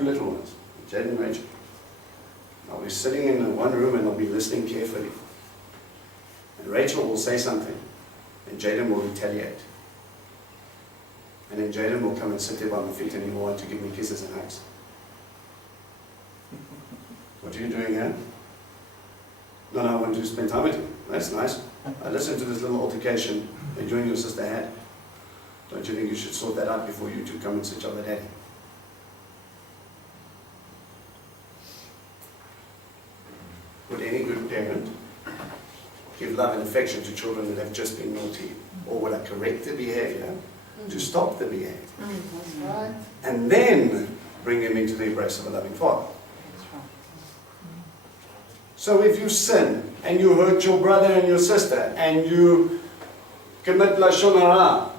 two little ones, Jed and Rachel. I'll be sitting in one room and I'll be listening carefully. And Rachel will say something, and Jaden will retaliate. And then Jaden will come and sit there by my feet and he will want to give me kisses and hugs. What are you doing here? No, I want to spend time with you. That's nice. I listened to this little altercation that you and your sister had. Don't you think you should sort that out before you two come and sit over daddy? Would any good parent give love and affection to children that have just been naughty? Or would I correct the behavior to stop the behavior? That's right. And then bring them into the embrace of a loving Father. So if you sin, and you hurt your brother and your sister, and you commit Lashon Hara.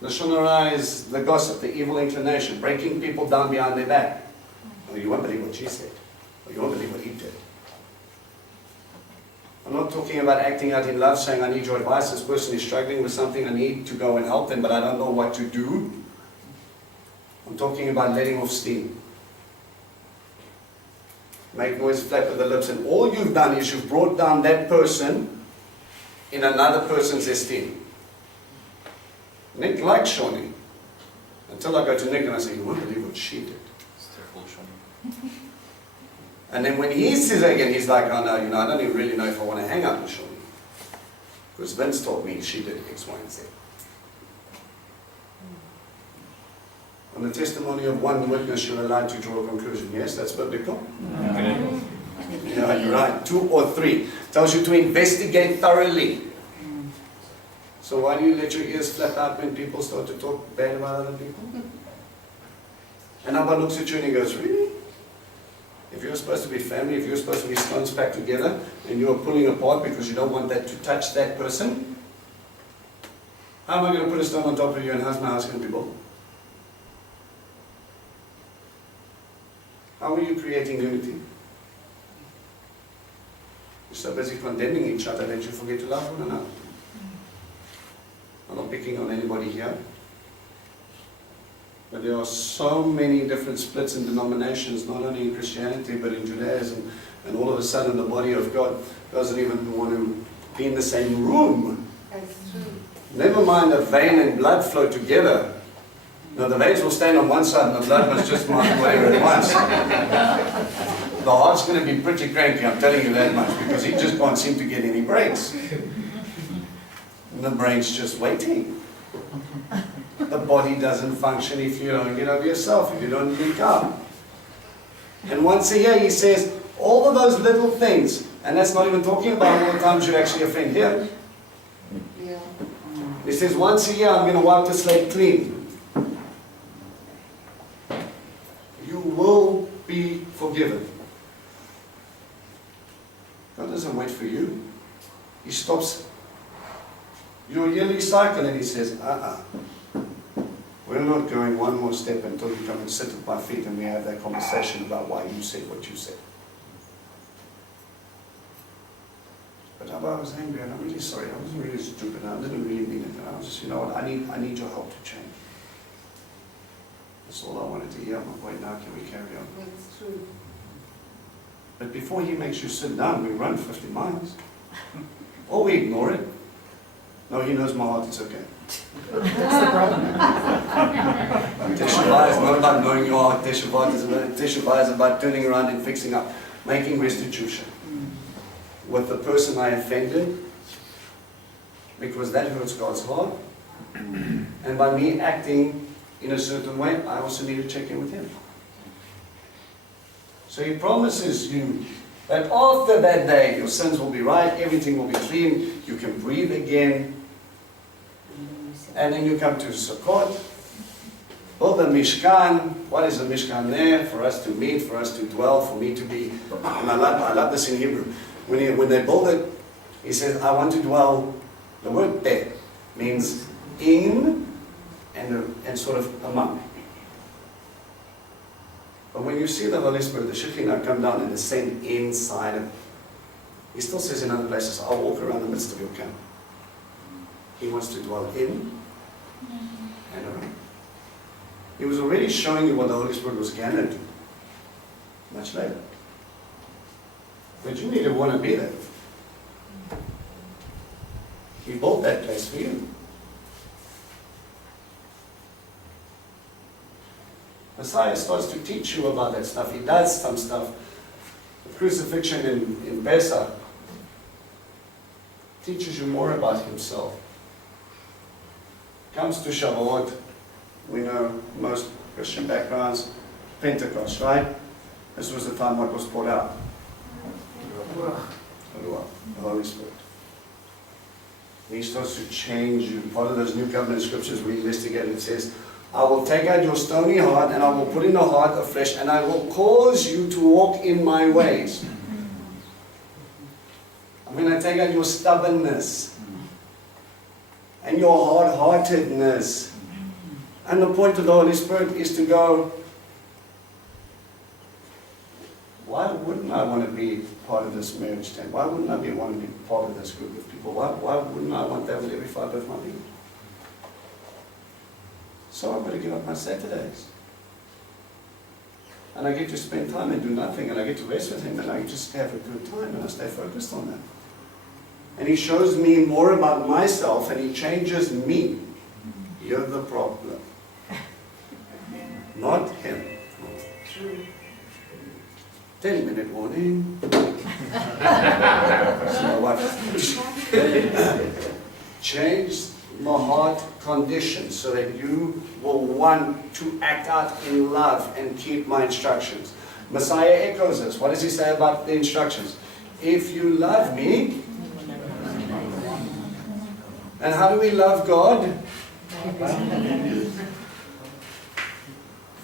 Lashon Hara is the gossip, the evil inclination, breaking people down behind their back. Oh, you won't believe what she said. Or you won't believe what he did. I'm not talking about acting out in love, saying, I need your advice. This person is struggling with something. I need to go and help them, but I don't know what to do. I'm talking about letting off steam. Make noise, flap with the lips, and all you've done is you've brought down that person in another person's esteem. Nick likes Shawnee. Until I go to Nick and I say, you won't believe what she did. And then when he says it again, he's like, oh no, I don't even really know if I want to hang out with Shawnee. Because Vince told me she did X, Y, and Z. On the testimony of one witness, you're allowed to draw a conclusion. Yes, that's biblical? Okay. Yeah, you're right. 2 or 3. Tells you to investigate thoroughly. So why do you let your ears flap out when people start to talk bad about other people? And Abba looks at you and he goes, really? If you're supposed to be family, if you're supposed to be stones packed together, and you're pulling apart because you don't want that to touch that person, how am I going to put a stone on top of you and how's my house going to be built? How are you creating unity? You're so busy condemning each other that you forget to love one another. I'm not picking on anybody here. But there are so many different splits and denominations, not only in Christianity, but in Judaism. And all of a sudden the body of God doesn't even want to be in the same room. That's true. Never mind the vein and blood flow together. No, the veins will stand on one side and the blood must just march whatever it wants. The heart's going to be pretty cranky, I'm telling you that much, because he just can't seem to get any breaks. And the brain's just waiting. The body doesn't function if you don't get over yourself, if you don't link up. And once a year he says, all of those little things, and that's not even talking about all the times you actually offend him. Yeah. He says, once a year I'm going to wipe the slate clean. You will be forgiven. God doesn't wait for you. He stops your yearly cycle and he says, we're not going one more step until you come and sit at my feet and we have that conversation about why you said what you said. But Abba, I was angry and I'm really sorry. I was really stupid. I didn't really mean it. And I was just, you know what, I need your help to change. That's all I wanted to hear. I'm like, wait, now can we carry on? That's true. But before he makes you sit down, we run 50 miles. Or we ignore it. No, he knows my heart, it's okay. That's the problem. Teshuvah is not about knowing your heart. Teshuvah is about turning around and fixing up, making restitution. With the person I offended, because that hurts God's heart. And by me acting in a certain way, I also need to check in with him. So he promises you that after that day, your sins will be right, everything will be clean, you can breathe again. And then you come to Sukkot, build a Mishkan. What is a Mishkan there? For us to meet, for us to dwell, for me to be. And I love this in Hebrew. When they build it, he says, I want to dwell. The word there means in and sort of among. But when you see the Holy Spirit, the Shekinah come down and descend inside of, he still says in other places, I'll walk around the midst of your camp. He wants to dwell in and around. He was already showing you what the Holy Spirit was going to do. Much later. But you need to want to be there. He built that place for you. Messiah starts to teach you about that stuff. He does some stuff. The crucifixion in Pesach teaches you more about himself. Comes to Shavuot, we know most Christian backgrounds, Pentecost, right? This was the time what was poured out. The Holy Spirit. He starts to change you. Part of those New Covenant scriptures we investigated, it says, I will take out your stony heart and I will put in a heart of flesh and I will cause you to walk in my ways. I'm going to take out your stubbornness and your hard-heartedness. And the point of the Holy Spirit is to go, why wouldn't I want to be part of this marriage tent? Why wouldn't I want to be part of this group of people? Why wouldn't I want that with every fibre of my being? So I'm going to give up my Saturdays. And I get to spend time and do nothing, and I get to rest with him, and I just have a good time, and I stay focused on that. And he shows me more about myself, and he changes me. You're the problem. Not him. 10-minute warning. So what? Change my heart condition so that you will want to act out in love and keep my instructions. Messiah echoes this. What does he say about the instructions? If you love me, and how do we love God?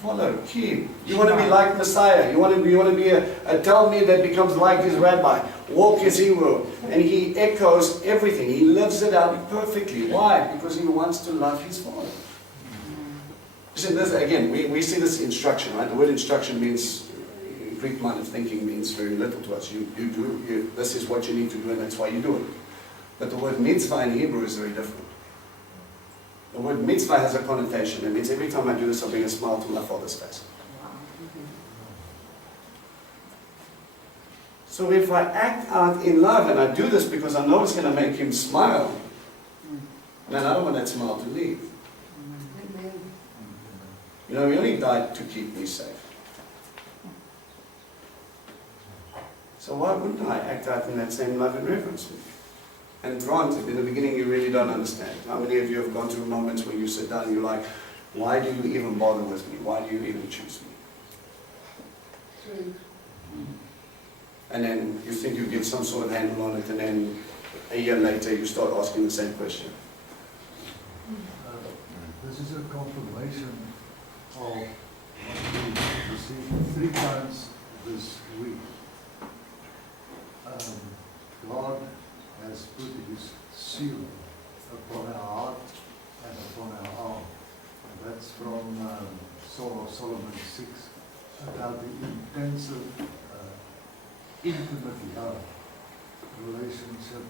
Follow, keep. You want to be like Messiah. You want to be a Talmud that becomes like his rabbi. Walk as he will. And he echoes everything. He lives it out perfectly. Why? Because he wants to love his Father. See, this, again, we see this instruction, right? The word instruction means, Greek mind of thinking means very little to us. This is what you need to do and that's why you do it. But the word mitzvah in Hebrew is very different. The word mitzvah has a connotation. It means every time I do this, I bring a smile to my Father's face. So if I act out in love, and I do this because I know it's going to make him smile, then I don't want that smile to leave. You know, he only died to keep me safe. So why wouldn't I act out in that same love and reverence? And granted, in the beginning you really don't understand. How many of you have gone through moments where you sit down and you're like, why do you even bother with me? Why do you even choose me? And then you think you get some sort of handle on it, and then a year later you start asking the same question. This is a confirmation of what we received 3 times this week. God has put his seal upon our heart and upon our arm. And that's from Song of Solomon 6, about the intensive, intimate love relationship.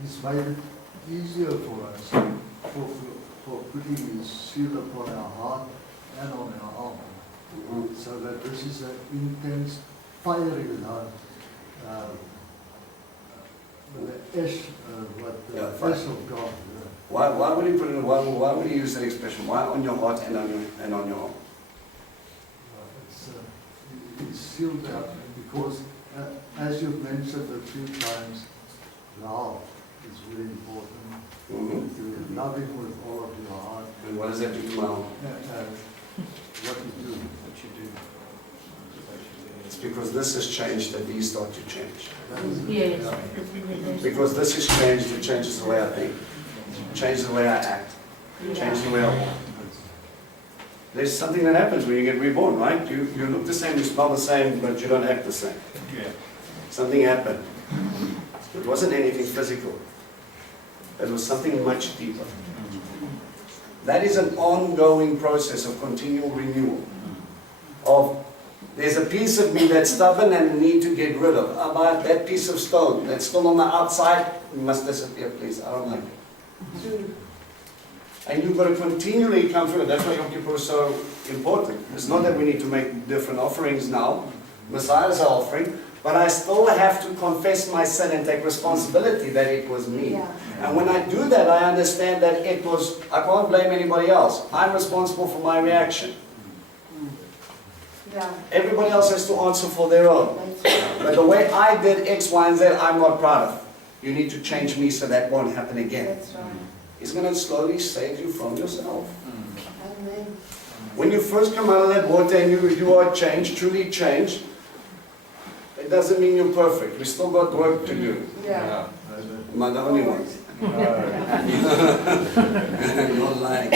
He's made it easier for us for putting his seal upon our heart and on our arm. So that this is an intense, fiery love. The ash, ash of God. Why would he put it? Why would he use that expression? Why on your heart and on your arm? It's sealed out because, as you've mentioned a few times, love is really important. To love him with all of your heart. And what does that do to my arm? What you do. It's because this has changed that these start to change. Yes. Because this has changed, it changes the way I think. Changes the way I act. Changes the way I walk. There's something that happens when you get reborn, right? You look the same, you smell the same, but you don't act the same. Yeah. Something happened. It wasn't anything physical. It was something much deeper. That is an ongoing process of continual renewal. There's a piece of me that's stubborn and need to get rid of. About that piece of stone that's still on the outside, you must disappear, please. I don't like it. And you've got to continually come through it. That's why Yom Kippur is so important. It's not that we need to make different offerings now. Messiah is our offering. But I still have to confess my sin and take responsibility that it was me. Yeah. And when I do that, I understand that I can't blame anybody else. I'm responsible for my reaction. Yeah. Everybody else has to answer for their own. That's right. But the way I did X, Y, and Z, I'm not proud of. You need to change me so that won't happen again. That's right. He's going to slowly save you from yourself. Amen. When you first come out of that water and you are changed, truly changed, it doesn't mean you're perfect. We still got work to do. Yeah. Am I the only one? You're lying.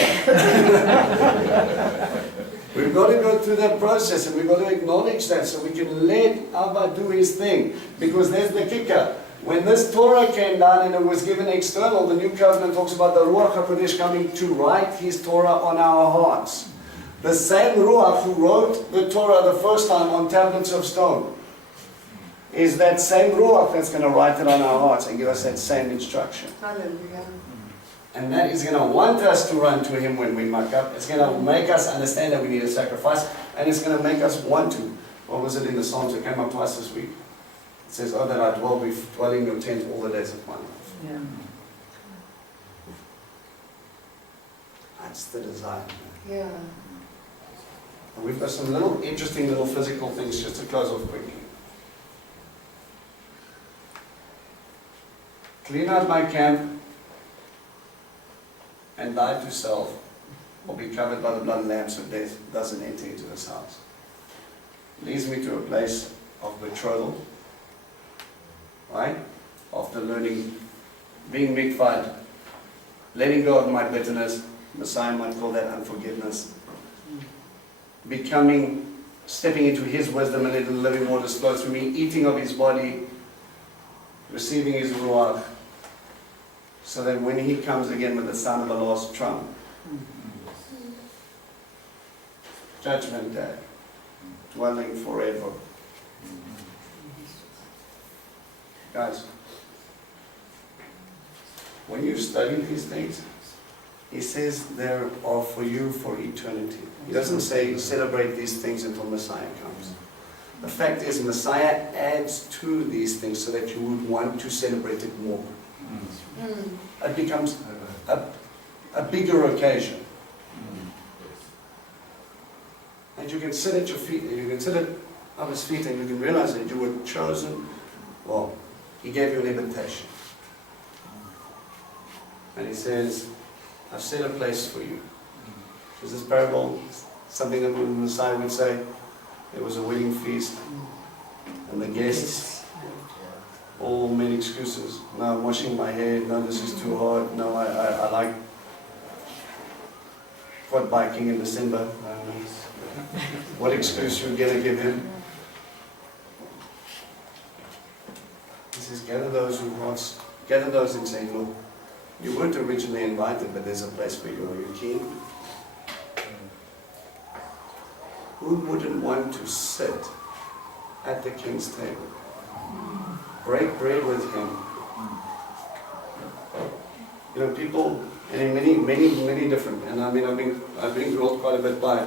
We've got to go through that process and we've got to acknowledge that so we can let Abba do his thing. Because there's the kicker. When this Torah came down and it was given external, the New Covenant talks about the Ruach HaKodesh coming to write his Torah on our hearts. The same Ruach who wrote the Torah the first time on tablets of stone is that same Ruach that's going to write it on our hearts and give us that same instruction. Hallelujah. And that is going to want us to run to him when we muck up. It's going to make us understand that we need a sacrifice. And it's going to make us want to. What was it in the Psalms that came up twice this week? It says, oh, that I dwell in your tent all the days of my life. Yeah. That's the desire. Yeah. And we've got some little interesting little physical things just to close off quickly. Clean out my camp and die to self, or be covered by the blood and lamb so death doesn't enter into this house. Leads me to a place of betrothal, right? After learning, being mikvah, letting go of my bitterness, Messiah might call that unforgiveness, stepping into his wisdom and letting the living waters flow through me, eating of his body, receiving his ruach, so that when he comes again with the sound of the last trump, Judgment Day, dwelling forever. Guys, when you study these things, he says they are for you for eternity. He doesn't say celebrate these things until Messiah comes. The fact is, Messiah adds to these things so that you would want to celebrate it more. It becomes a bigger occasion. And you can sit at your feet, and you can sit at Abba's feet, and you can realize that you were chosen. Well, he gave you an invitation. And he says, I've set a place for you. Is this parable something that the Messiah would say? There was a wedding feast, and the guests all made excuses. No, I'm washing my hair. No, this is too hard. No, I like quad biking in December. What excuse you going to give him? He says, gather those who want, gather those and say, look, you weren't originally invited, but there's a place for you. Are you keen? Who wouldn't want to sit at the king's table? Break bread with him. You know, people, and in many different, and I mean, I've been grilled quite a bit by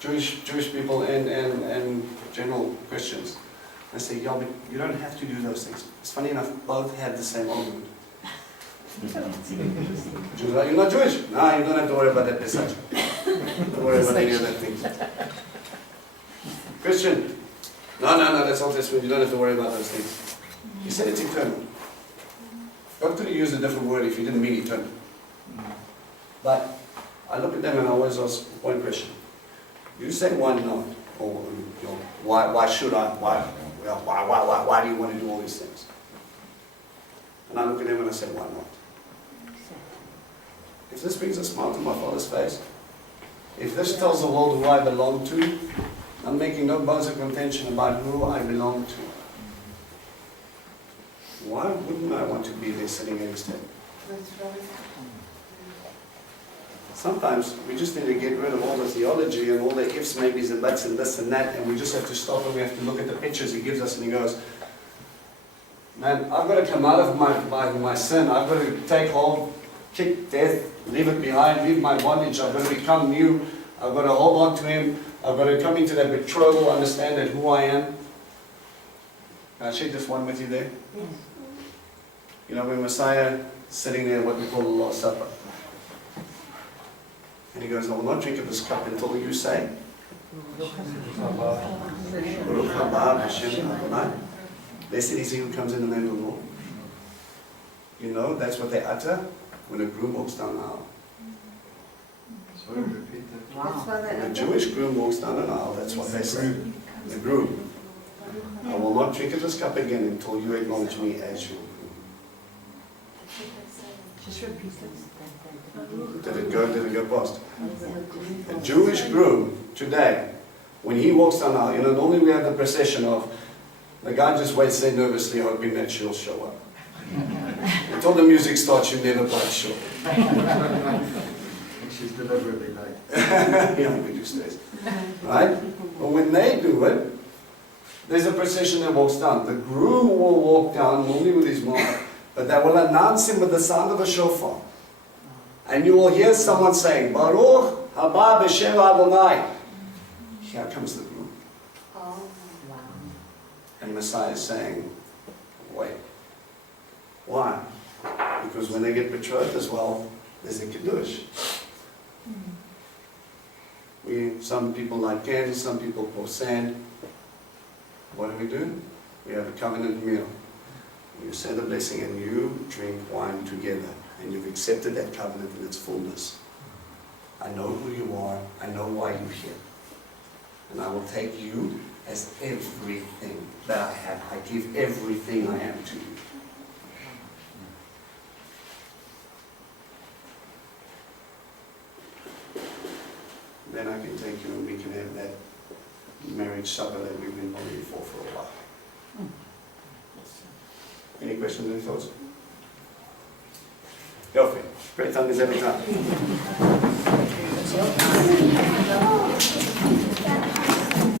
Jewish people and general Christians. I say, yeah, but you don't have to do those things. It's funny enough, both had the same argument. Jews are, you're not Jewish. No, you don't have to worry about that message. Don't worry about any of that things. Christian, no, that's Old Testament. You don't have to worry about those things. He said it's eternal. God could have used a different word if he didn't mean eternal. But I look at them and I always ask one question. You say why not? Or you know, why should I? Why do you want to do all these things? And I look at them and I say, why not? If this brings a smile to my Father's face, if this tells the world who I belong to, I'm making no bones of contention about who I belong to. Why wouldn't I want to be there sitting next to him? That's right. Sometimes we just need to get rid of all the theology and all the ifs, maybes, and buts, and this and that, and we just have to stop and we have to look at the pictures he gives us, and he goes, man, I've got to come out of my sin. I've got to take hold kick death, leave it behind, leave my bondage. I've got to become new. I've got to hold on to Him. I've got to come into that betrothal, understand that who I am. Can I share just one with you there? Yes. You know, when Messiah is sitting there, what we call the Lord's Supper. And He goes, I will not drink of this cup until you say, Baruch haba Hashem Adonai. Blessed is He who comes in the name of the Lord. You know, that's what they utter when a groom walks down the aisle. Sorry, repeat that. That's why When a they Jewish groom walks down an aisle, that's what they say. The groom. I will not drink of this cup again until you acknowledge me as your groom. Just repeat it. Did it go past? A Jewish groom today, when he walks down the aisle, you know, normally we have the procession of the guy just waits there nervously hoping that she'll show up. Until the music starts, you're never quite sure. And she's deliberately late. Yeah, we do stays. Right? But when they do it, there's a procession that walks down. The groom will walk down, normally with his mom, but they will announce him with the sound of a shofar. And you will hear someone saying, Baruch haba b'shem Adonai. Here comes the groom. Oh, wow. And Messiah is saying, wait. Why? Because when they get betrothed as well, there's a kiddush. Some people like Ken, some people pour sand. What do? We have a covenant meal. You say the blessing and you drink wine together. And you've accepted that covenant in its fullness. I know who you are. I know why you're here. And I will take you as everything that I have. I give everything I am to you. Then I can take you and we can have that marriage supper that we've been longing for a while. Any questions, any thoughts? Go for it. Great tongue is every time.